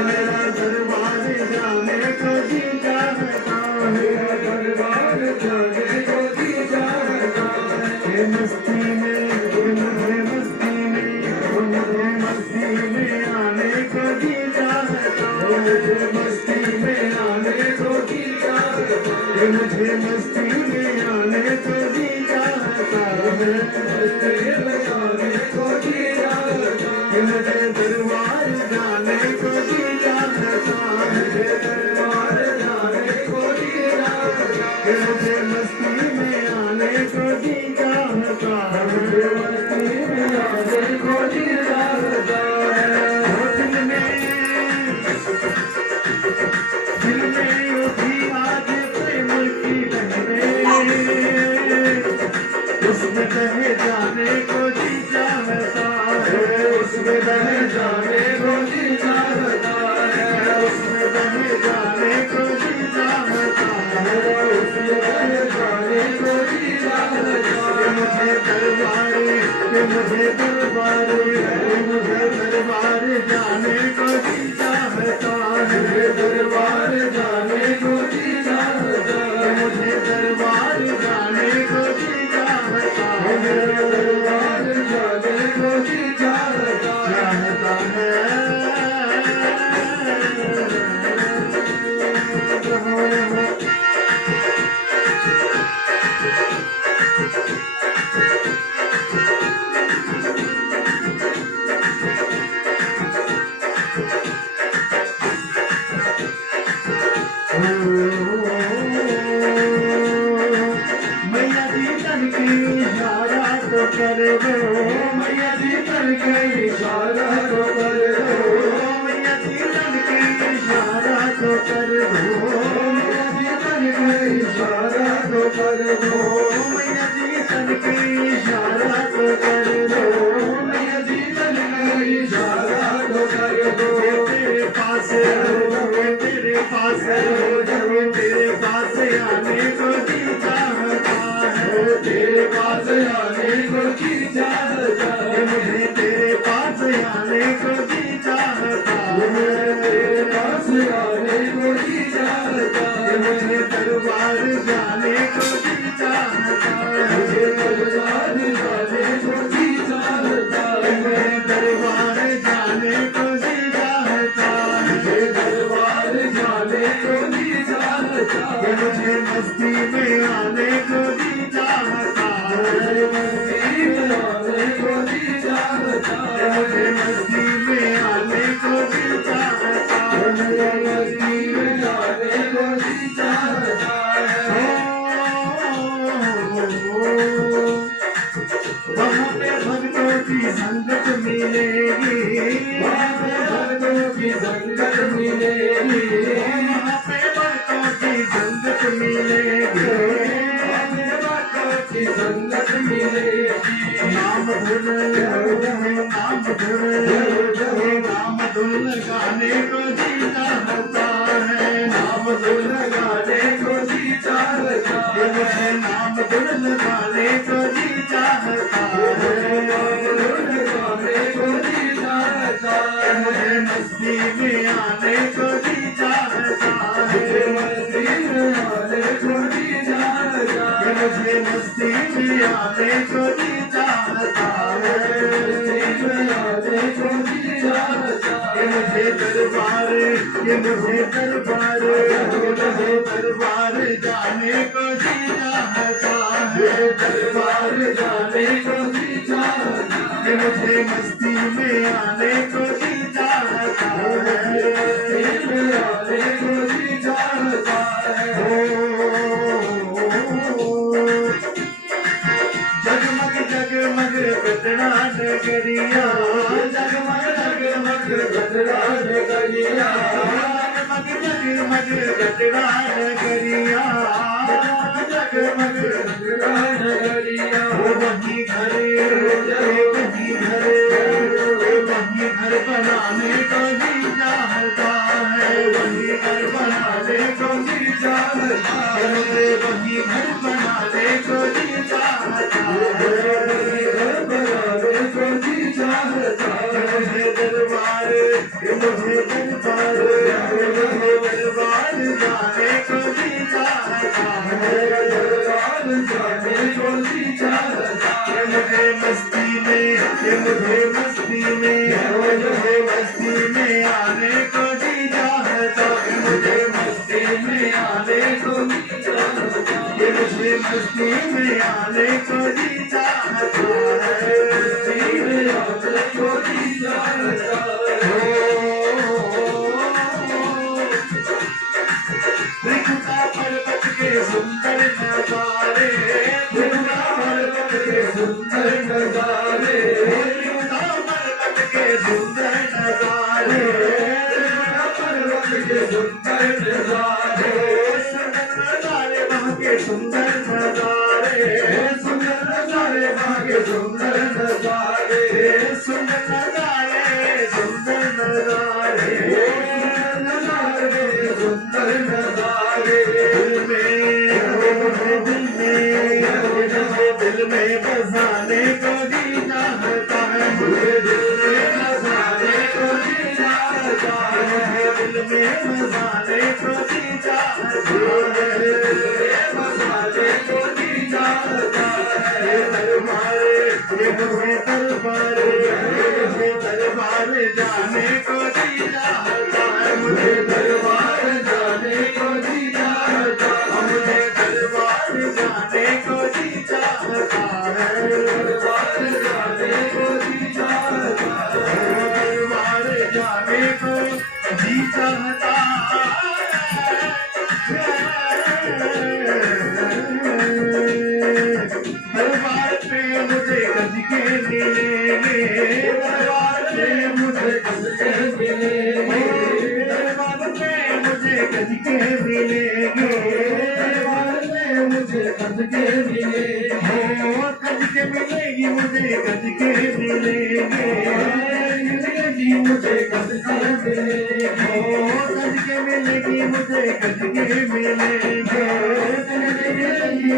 मेरा दरबार जाने को जी चाहता है, दरबार जाने को जी चाहता है। मस्ती में मुझे मस्ती में मुझे मस्ती में आने को जी चाहता है, मस्ती में आने को जी चाहता है। मुझे मस्ती में आने को जी चाहता है, मस्ती में आने को जी चाहता है। मुझे दरबार जाने को जी चाहता है, दरबार जाने को जी चाहता है। मुझे मस्ती में आने को जी चाहता है, मुझे मस्ती में आने को जी चाहता है। दिल में उठी आज प्रेम की लहरें, उसमें बह जाने को जी चाहता है, उसमें बह जाने को जी चाहता है, उसमें बह जाने को जी चाहता है, उसमें बह जाने को जी चाहता है। मुझे दरबार मुझे दरबार मुझे दरबार जाने को जी चाहता है, दरबार जाने को जी चाहता है। मुझे दरबार जाने को जी चाहता है, दरबार जाने को जी चाहता है। मैया जी तन की इशारा तो कर दो, मैया जी तन की इशारा तो कर दो, मैया जी तन की इशारा तो कर दो, मैया जी तन की इशारा तो कर दो, मैया जी तन की इशारा तो कर दो, मैया जी तन की इशारा तो कर दो। तेरे पास तेरे पास तेरे पास आने को जी चाहता है, तेरे पास आने को जी चाहता है। मुझे तेरे पास आने को जी चाहता है, तेरे पास आने को जी चाहता है। मुझे दरबार जाने को जी चाहता है, मुझे दरबार जाने को जी चाहता है। मुझे दरबार जाने को जी चाहता है, मुझे दरबार जाने को जी चाहता है। मुझे मस्ती में आने को जी चाहता है, मस्ती में आने को जी चाहता है। मुझे मस्ती में आने को जी चाहता है, मुझे मस्ती में आने को जी चाहता है। वहाँ पे भक्तों की संगत मिलेगी, वहाँ पे भक्तों की संगत मिलेगी, वहाँ पे भक्तों की संगत मिलेगी, वहाँ पे भक्तों की संगत मिलेगी। नाम धुन नाम धुन गाने को जी चाहता है, नाम धुन गाने को जी चाहता है। मुझे नाम धुन गाने को जी चाहता है, नाम धुन गाने को जी चाहता है। मुझे मस्ती में आने को जी चाहता है, मस्ती में आने को जी चाहता है। मुझे मस्ती में आने को जी चाहता है, मस्ती में आने को जी चाहता है। मुझे दरबार मुझे दरबार मुझे दरबार जाने को जी चाहता है, दरबार जाने को जी चाहता है। मुझे मस्ती में आने को जी चाहता है, मस्ती में आने को जी चाहता है। जगमग जगमग कतरा नगरिया, जगमग जगमग कतरा नगरिया, जगमग जगमग कतरा नगरिया, जगमग कतरा नगरिया। वही घर वही घर बनाने को जी चाहता है, वही घर बनाने को जी चाहता है। वही घर बनाने को जी चाहता है, वही घर बनाने को जी चाहता है। मुझे दरबार नजारे सुंदर नजारे सुंदर नजारे सुंदर नजारे दिल में बसाने को जी चाहता है मुझे दिल में बसाने को जी चाहता है दिल में बसाने को जी चाहता है बसाने को जी चाहता है दरबारे दरबारे दरबार जाने को जी चाहता है मुझे दरबार जाने को जी चाहता मुझे दरबार जाने को जी चाहता है दरबार जाने को जी चाहता है दरबार जाने को जी चाहता दरबार पे मुझे गज के मिलेंगे दरबार पे मुझे गज के मिलेंगे दरबार पे मुझे गज के मिलेंगे दरबार पे मुझे गज के मिलेंगे गज के मिलेगी मुझे गज के मिलेंगे मिलेगी मुझे गज के मिलेंगे गज के मिलेगी मुझे गज के मिलेंगे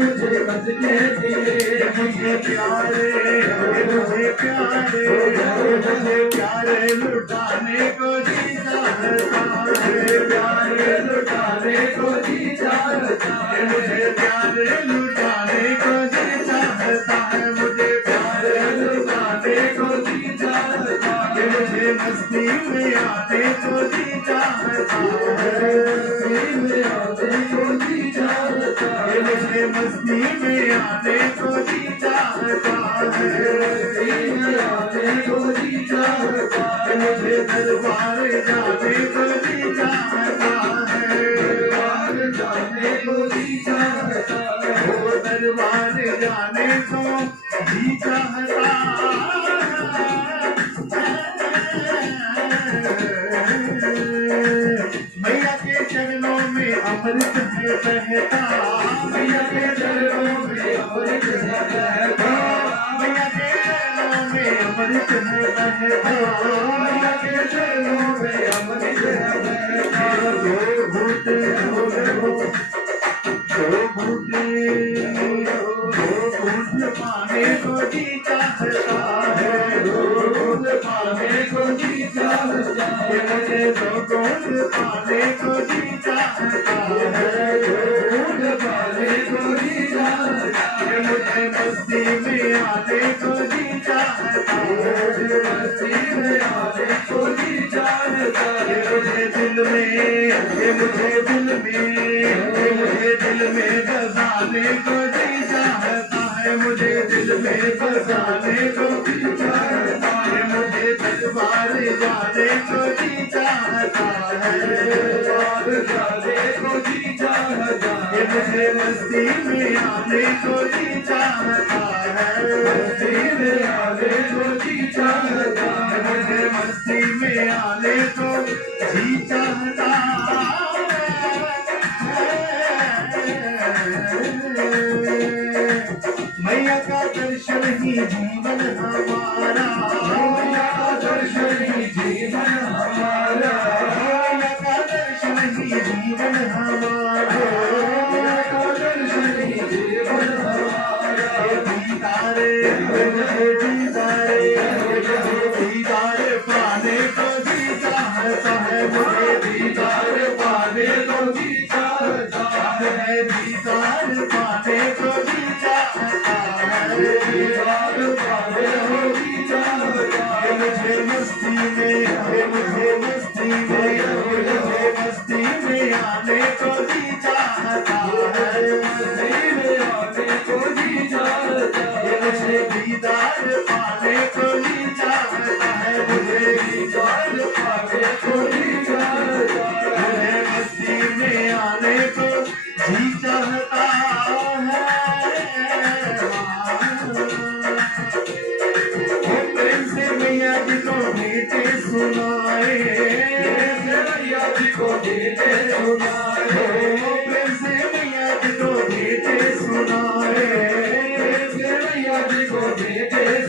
मुझे गज के मिलेंगे मुझे प्यारे मुझे प्यारे मुझे प्यारे लुटाने को जी चाहता है प्यारे लुटाने को जी चाहता है मुझे प्यारे लुटाने को जी चाहता है मुझे प्यारे लुटाने को जी चाहता है मुझे मस्ती में आने को जी चाहता है मस्ती में आने को जी चाहता है मुझे मस्ती में आने को जी चाहता है मस्ती में आने को जी चाहता है मुझे दरबार जाने को जी चाहता है दरबार जाने को जी चाहता है वो दरबार जाने को जी चाहता मैया के चरणों में अमृत है बहता मैया के चरणों में अमृत है बहता मैया के चरणों में अमृत है बहता मैया के चरणों में अमृत है बहता दो घूंटे पाने को जी चाहता है दो घूंट पाने को जी चाहता है मुझे दो घूंट पाने को जी चाहता है दो घूंट पाने को जी चाहता है मुझे मस्ती में आने को जी चाहता है मुझे मस्ती में आने को जी चाहता है मुझे दिल में मुझे दिल में बसाने को जी चाहता है मुझे दिल में बसाने को जी चाहता है मुझे दरबार जाने को जी चाहता है दरबार जाने को जी चाहता है मुझे मस्ती में आने को जी चाहता है मस्ती में आने को जी चाहता है मुझे मस्ती में आने को जी चाहता मैया का दर्शन ही जीवन हमारा मैया का दर्शन ही जीवन हमारा मैया का दर्शन ही जीवन हमारा मैया का दर्शन ही जीवन हमारा दीदारे दीदार पाने को जी चाहता है मुझे दीदार पाने को जी चाहता है दीदार पाने को जी चाहता है दीदार पाने को जी चाहता है मुझे मस्ती में आने को जी चाहता है मस्ती में आने को जी चाहता है मुझे दीदार पाने को जी चाहता है मुझे दीदार पाने को जी चाहता है मुझे मस्ती में आने को जी चाहता है प्रेम से मैया जी को गीते सुनाए मैया जी को गीते सुनाए